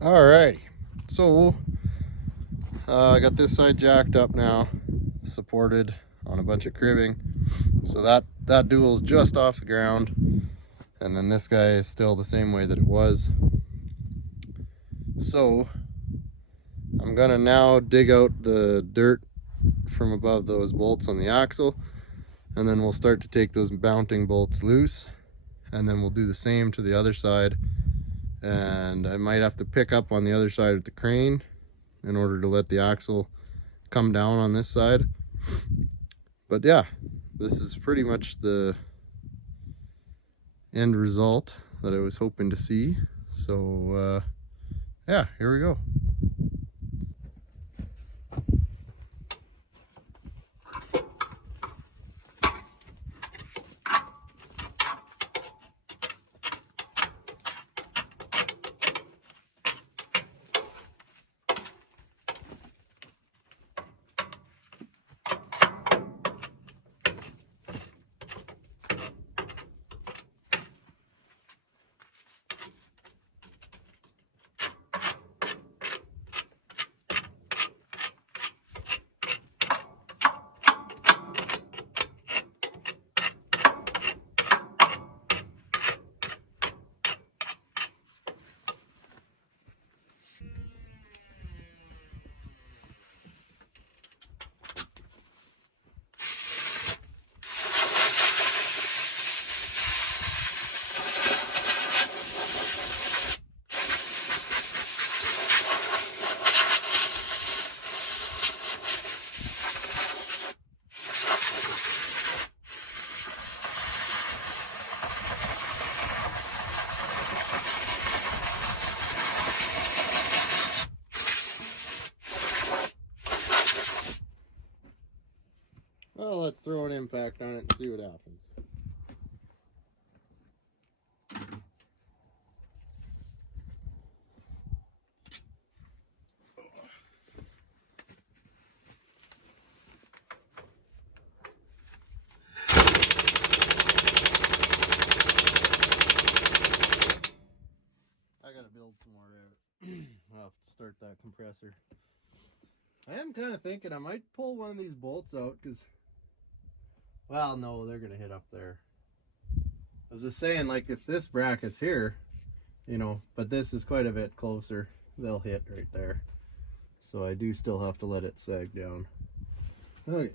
Alrighty, so I got this side jacked up now, supported on a bunch of cribbing. So that dual is just off the ground, and then this guy is still the same way that it was. So I'm gonna now dig out the dirt from above those bolts on the axle, and then we'll start to take those mounting bolts loose, and then we'll do the same to the other side. And I might have to pick up on the other side with the crane in order to let the axle come down on this side. But yeah, this is pretty much the end result that I was hoping to see. So yeah, here we go. Well, let's throw an impact on it and see what happens. I gotta build some more air. I'll have to start that compressor. I am kind of thinking I might pull one of these bolts out because, well, no, they're gonna hit up there. I was just saying, like, if this bracket's here, you know, but this is quite a bit closer, they'll hit right there. So I do still have to let it sag down. Okay.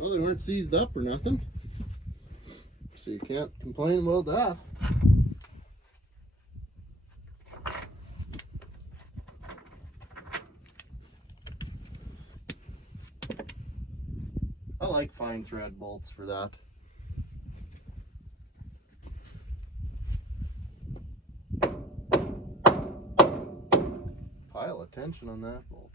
Well, they weren't seized up or nothing, so you can't complain about that. I like fine thread bolts for that. Pile of tension on that bolt.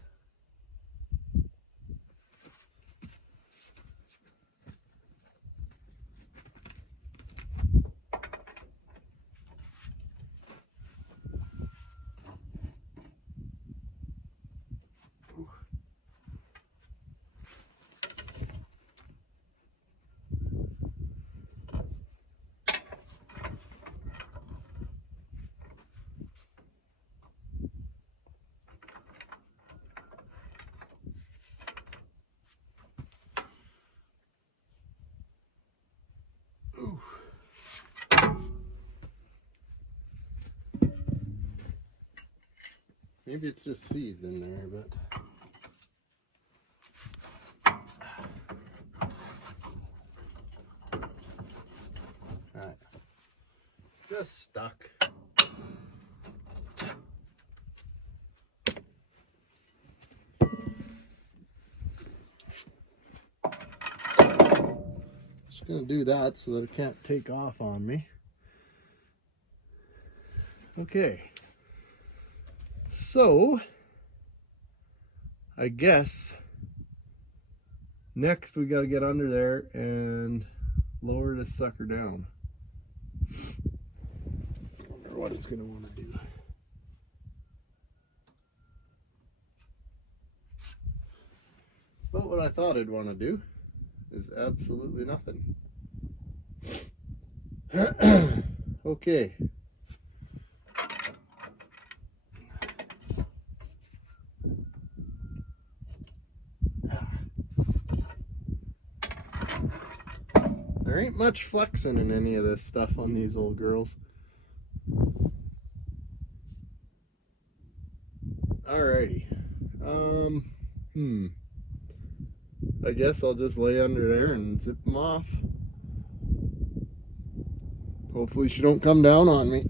Maybe it's just seized in there, but alright. Just stuck. Just gonna do that so that it can't take off on me. Okay. So I guess next we got to get under there and lower this sucker down. I wonder what it's going to want to do. It's about what I thought it'd want to do. Is absolutely nothing. Okay. There ain't much flexing in any of this stuff on these old girls. Alrighty. I guess I'll just lay under there and zip them off. Hopefully she don't come down on me.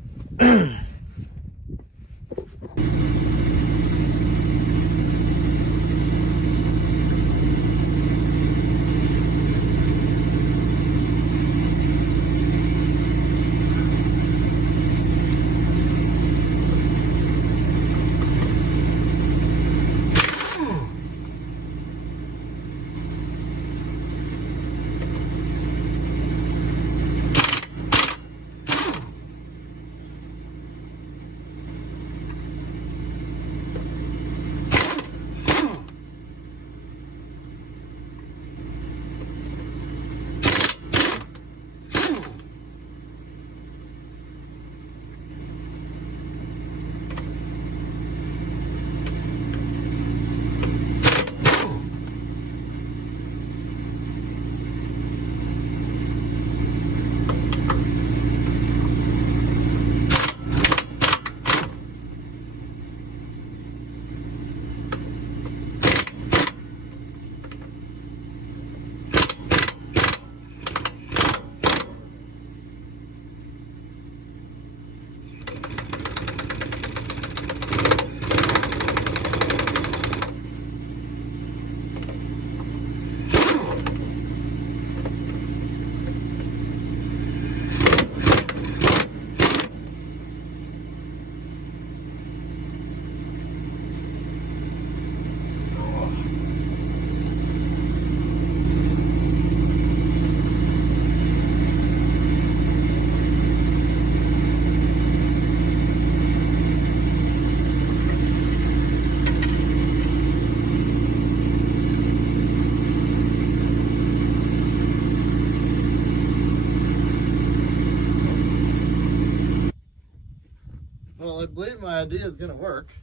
Well, I believe my idea is going to work.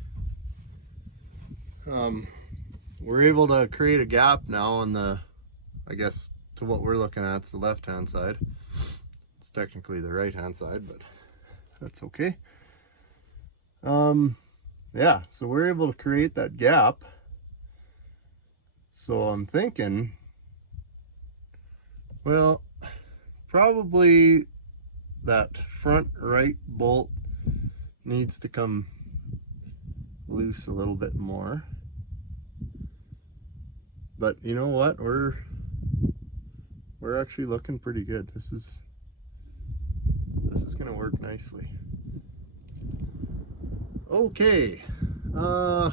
We're able to create a gap now on the, I guess, to what we're looking at, it's the left-hand side. It's technically the right-hand side, but that's okay. Yeah, so we're able to create that gap. So I'm thinking Well, probably that front right bolt needs to come loose a little bit more. But you know what? We're actually looking pretty good. This is gonna work nicely. Okay. I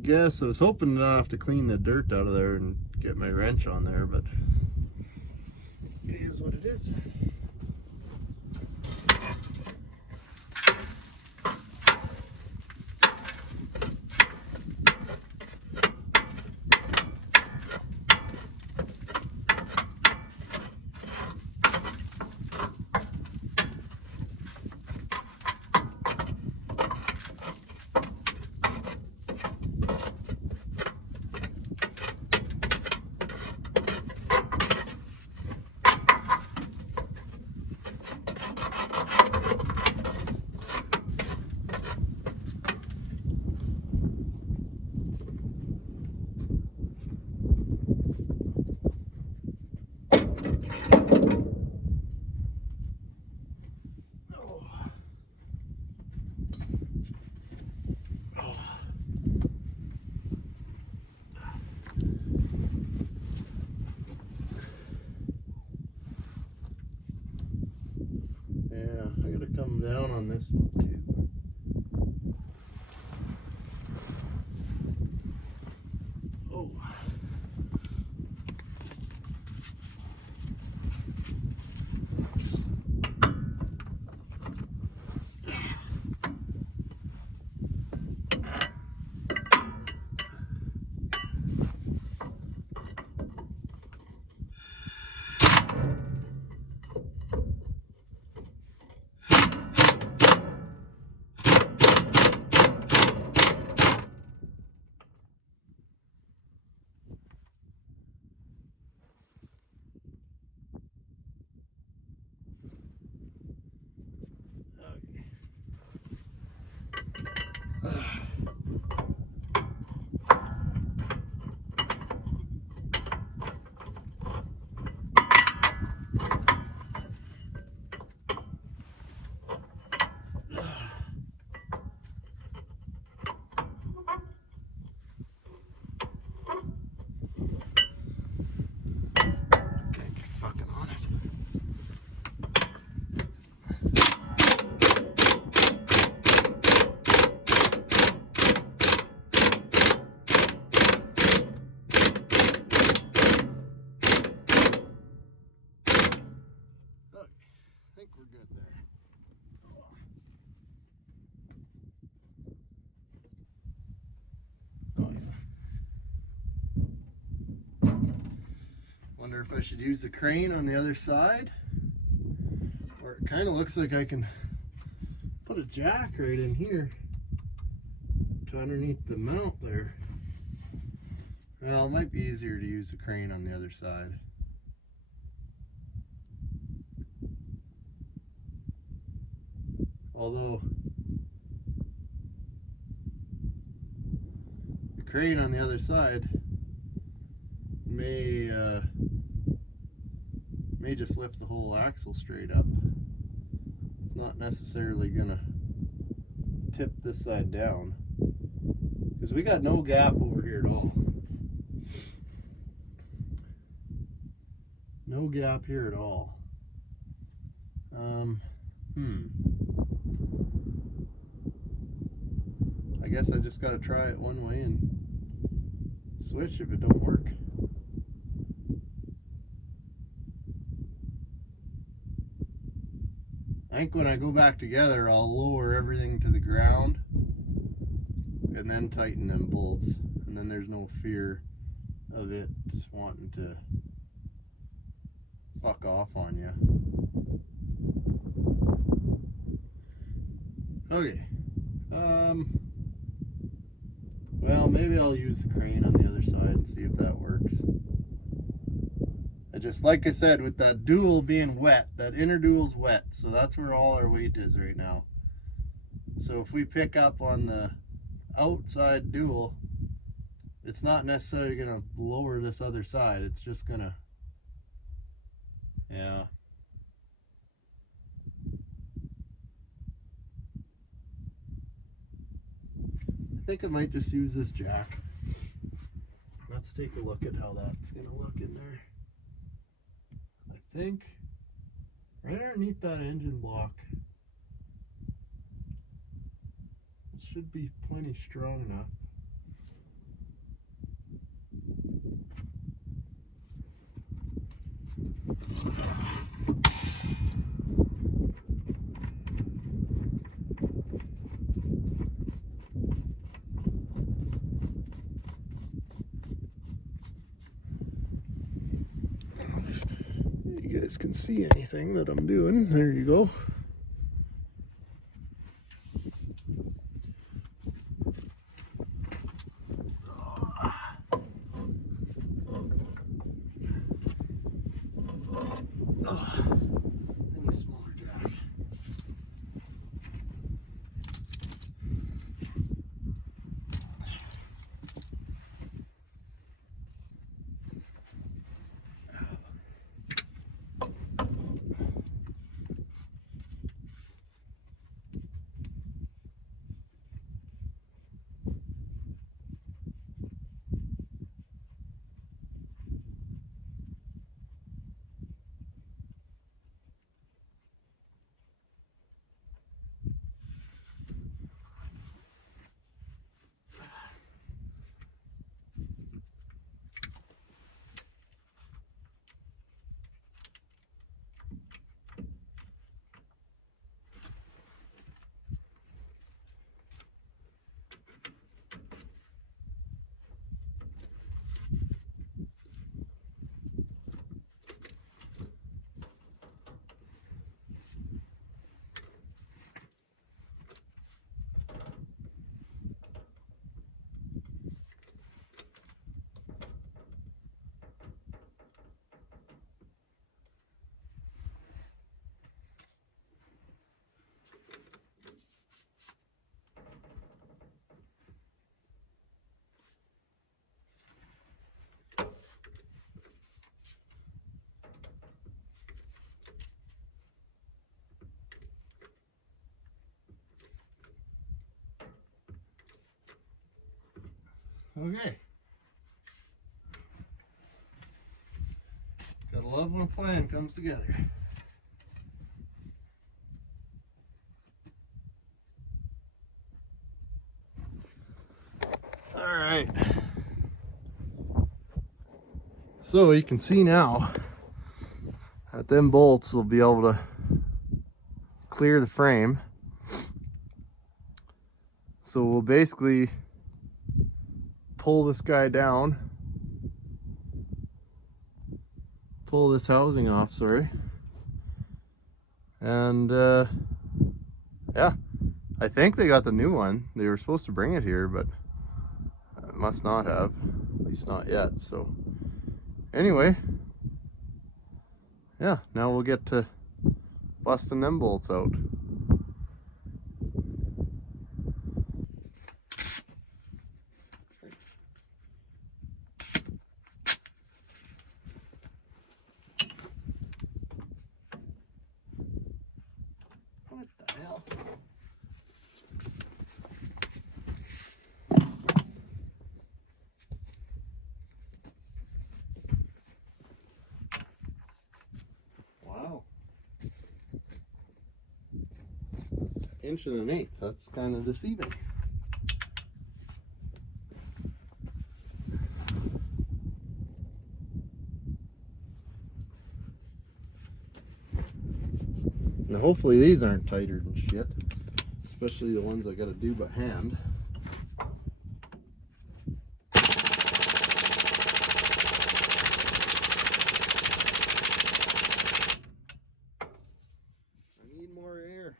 guess I was hoping to not have to clean the dirt out of there and get my wrench on there, but it is what it is. Yeah, I gotta come down on this one too. Oh. I think we're good there. Oh, yeah. Wonder if I should use the crane on the other side, or it kind of looks like I can put a jack right in here to underneath the mount there. Well, it might be easier to use the crane on the other side. Although the crane on the other side may just lift the whole axle straight up. It's not necessarily gonna tip this side down, because we got no gap over here at all. No gap here at all. I guess I just gotta try it one way and switch if it don't work. I think when I go back together, I'll lower everything to the ground and then tighten them bolts, and then there's no fear of it wanting to fuck off on you. Okay. Well, maybe I'll use the crane on the other side and see if that works. Just like I said, with that dual being wet, that inner dual's wet, so that's where all our weight is right now. So if we pick up on the outside dual, it's not necessarily going to lower this other side. It's just going to Yeah. I think I might just use this jack. Let's take a look at how that's going to look in there. I think right underneath that engine block, it should be plenty strong enough. You guys can see anything that I'm doing. There you go. I need a smaller jack. Okay. Gotta love when a plan comes together. All right. So you can see now that them bolts will be able to clear the frame. So we'll basically pull this guy down, pull this housing off, sorry. And yeah, I think they got the new one. They were supposed to bring it here, but must not have, at least not yet. So anyway, yeah, now we'll get to busting them bolts out. What the hell? Wow. Inch and an eighth. That's kind of deceiving. Now hopefully these aren't tighter than shit, especially the ones I gotta do by hand. I need more air.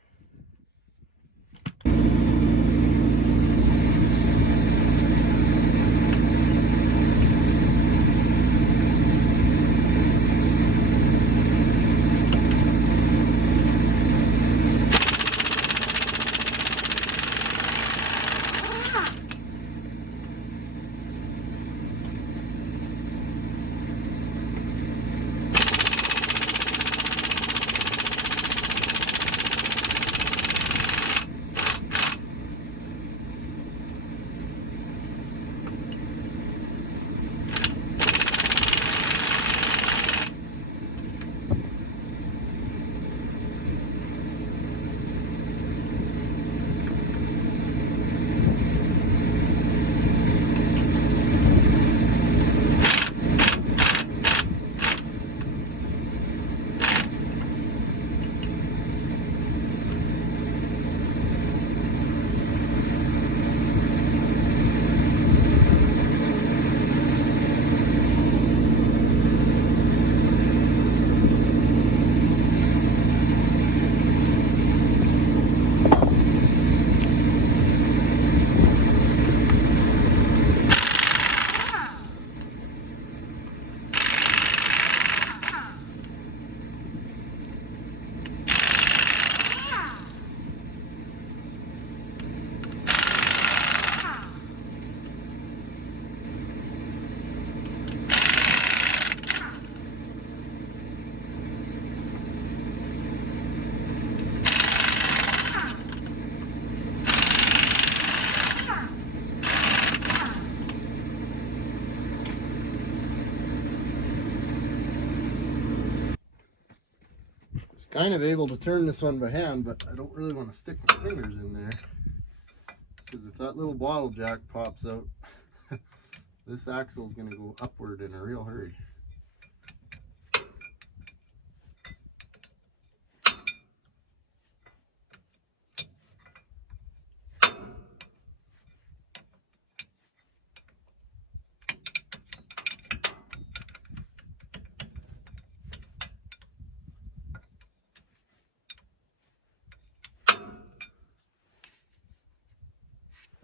kind of able to turn this one by hand, but I don't really want to stick my fingers in there, because if that little bottle jack pops out, this axle is going to go upward in a real hurry.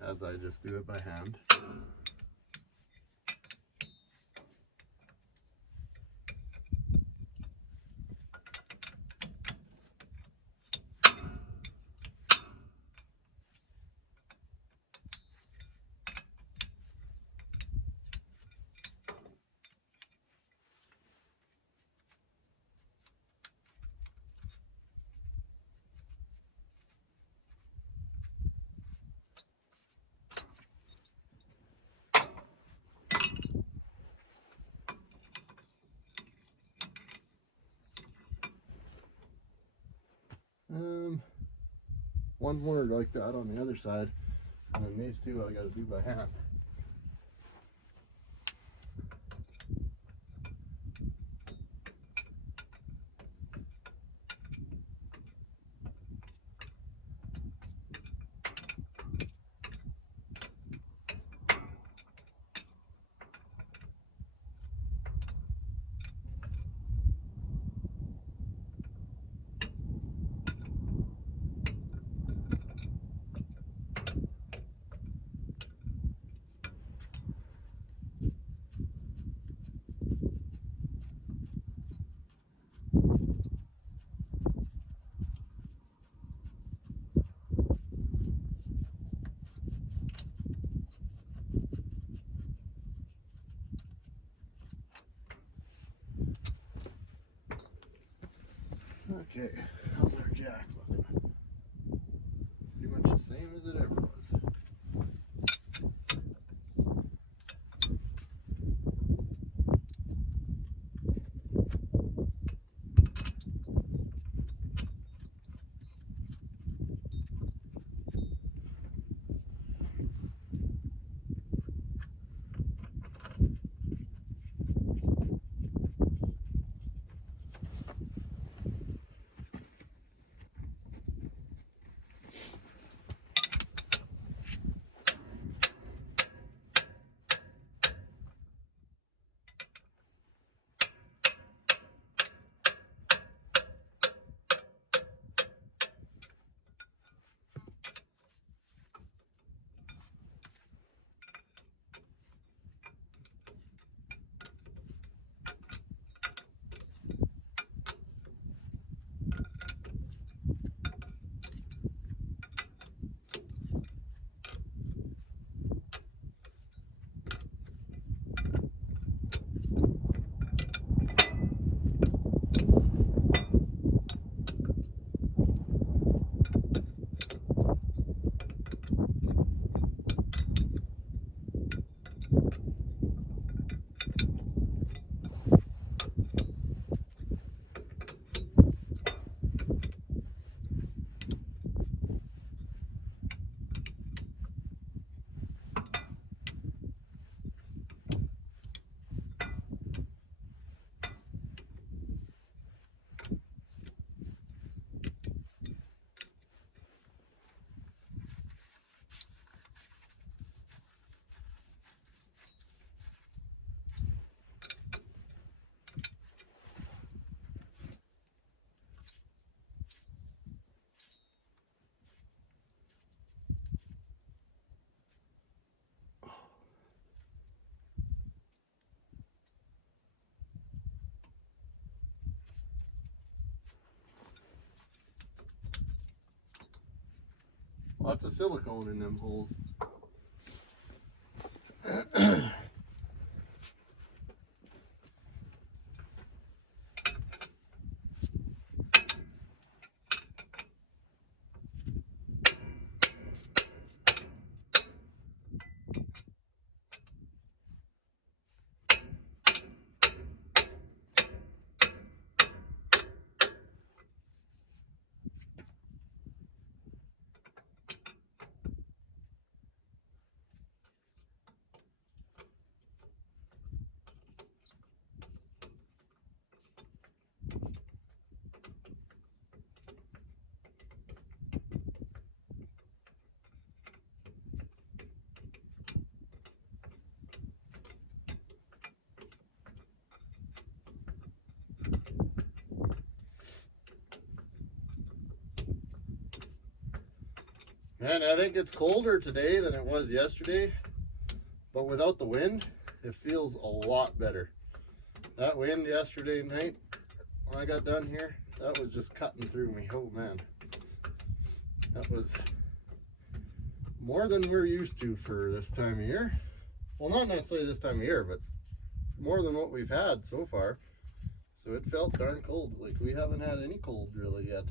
As I just do it by hand. One more like that on the other side, and then these two I got to do by hand. Okay, how's our jack looking? Pretty much the same as it ever was. Lots of silicone in them holes. Man, I think it's colder today than it was yesterday, but without the wind, it feels a lot better. That wind yesterday night, when I got done here, that was just cutting through me. Oh man, that was more than we're used to for this time of year. Well, not necessarily this time of year, but more than what we've had so far. So it felt darn cold. Like we haven't had any cold really yet.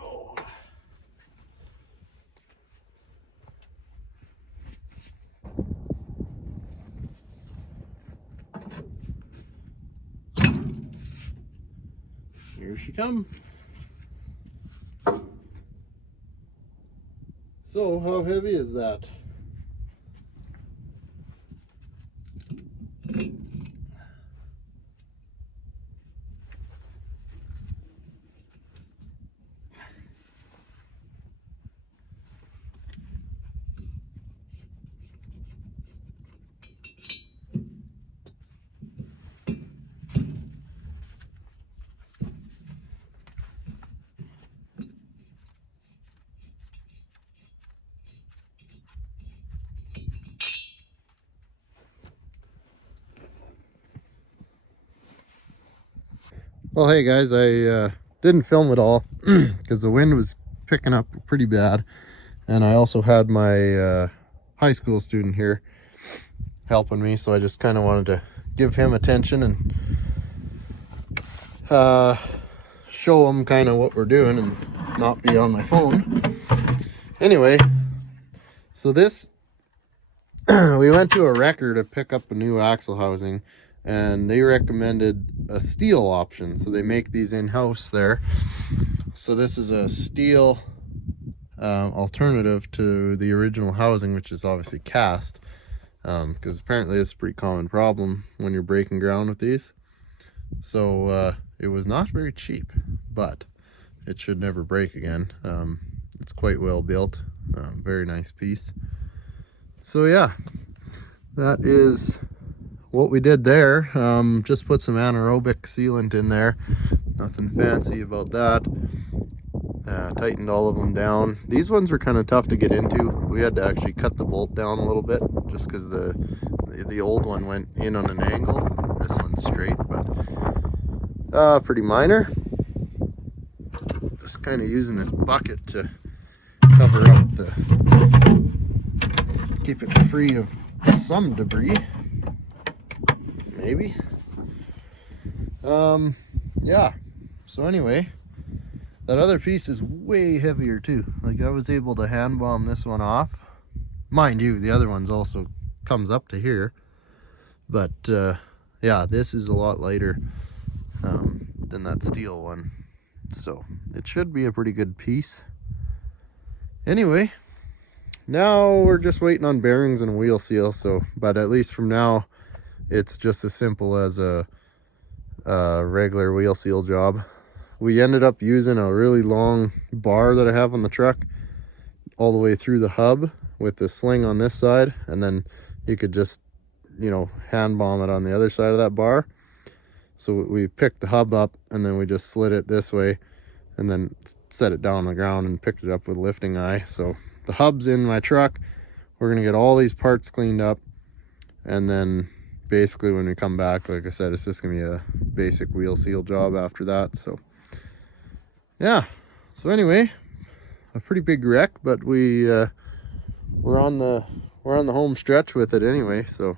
Oh. Here she comes. So how heavy is that? Well, hey guys, I didn't film it all because the wind was picking up pretty bad, and I also had my high school student here helping me, so I just kind of wanted to give him attention and show him kind of what we're doing and not be on my phone. Anyway, so this we went to a wrecker to pick up a new axle housing, and they recommended a steel option. So they make these in-house there. So this is a steel alternative to the original housing, which is obviously cast, because apparently it's a pretty common problem when you're breaking ground with these. So it was not very cheap, but it should never break again. It's quite well built, very nice piece. So yeah, that is what we did there. Just put some anaerobic sealant in there, nothing fancy about that. Tightened all of them down. These ones were kind of tough to get into. We had to actually cut the bolt down a little bit just because the old one went in on an angle. This one's straight, but pretty minor. Just kind of using this bucket to cover up keep it free of some debris, maybe. Yeah, so anyway, that other piece is way heavier too. Like, I was able to hand bomb this one off. Mind you, the other one's also comes up to here, but yeah, this is a lot lighter than that steel one, so it should be a pretty good piece. Anyway, now we're just waiting on bearings and a wheel seal. So, but at least from now, it's just as simple as a regular wheel seal job. We ended up using a really long bar that I have on the truck all the way through the hub with the sling on this side, and then you could just, you know, hand bomb it on the other side of that bar. So we picked the hub up, and then we just slid it this way and then set it down on the ground and picked it up with a lifting eye. So the hub's in my truck. We're gonna get all these parts cleaned up, and then basically when we come back, like I said, it's just gonna be a basic wheel seal job after that. So yeah, so anyway, a pretty big wreck, but we're on the home stretch with it anyway. So